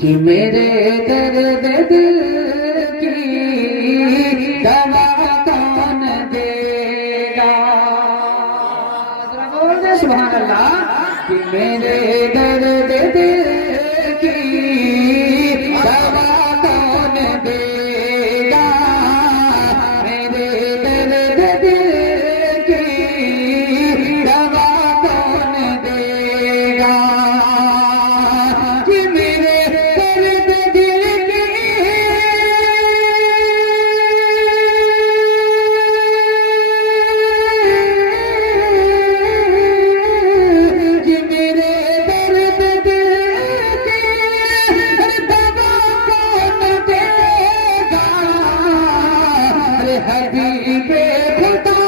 कि मेरे दर्द दिल की दवा कौन देगा। जरा बोल दे सुभान अल्लाह। कि मेरे दर्द दिल की दवा कौन देगा। मेरे दर्द दिल की दवा कौन देगा। कि मेरे दर्द दिल की कि मेरे दर्द दिल की दवा कौन देगा। अरे हबीबे खुदा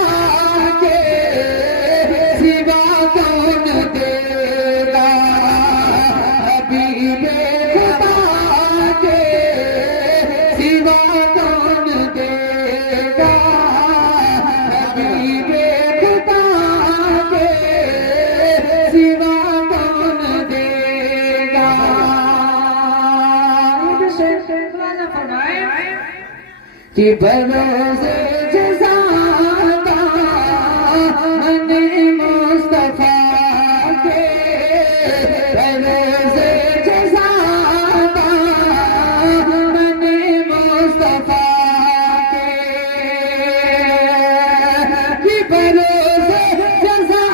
के सिवा कौन देगा। हबीबे खुदा के सिवा कौन देगा। हबीबे खुदा के सिवा कौन देगा। कि भरोसे जज़ा मने मुस्तफा के। भरोसे जज़ा मने मुस्तफा के। कि भरोसे जज़ा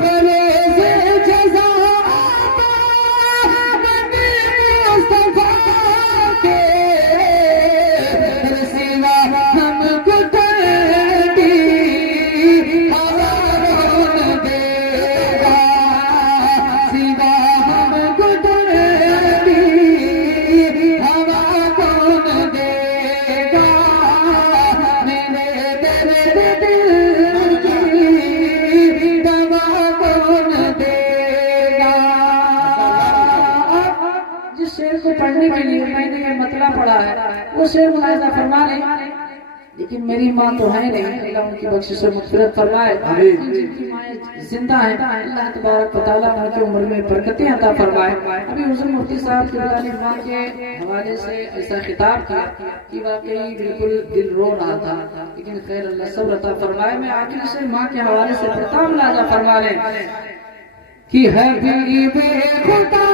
भरोसे जज़ा मुस्तफा के सिवा हमको ठंडी हवा कौन देगा। सिवा हमको ठंडी हवा कौन देगा। मेरे दर्द दिल की दवा कौन देगा। जिस शेर को पढ़ने के लिए मैंने ये मतला पढ़ा है वो शेर मुलाहिजा फरमा लें। लेकिन मेरी माँ तो है नहीं, अल्लाह उनकी बख्शिश से मग़फ़िरत फरमाए। जिनकी माएँ जिंदा हैं अल्लाह तबारक व तआला उनकी उम्र में बरकतें अता फरमाए। अभी हुज़ूर मुफ्ती साहब की माँ के हवाले से ऐसा खिताब किया कि वाकई बिल्कुल दिल रो रहा था, लेकिन खैर अल्लाह सब्र अता फरमाए। मैं आखिर से माँ के हवाले से प्रताप लाजा फरमा लें कि हबीबे खुदा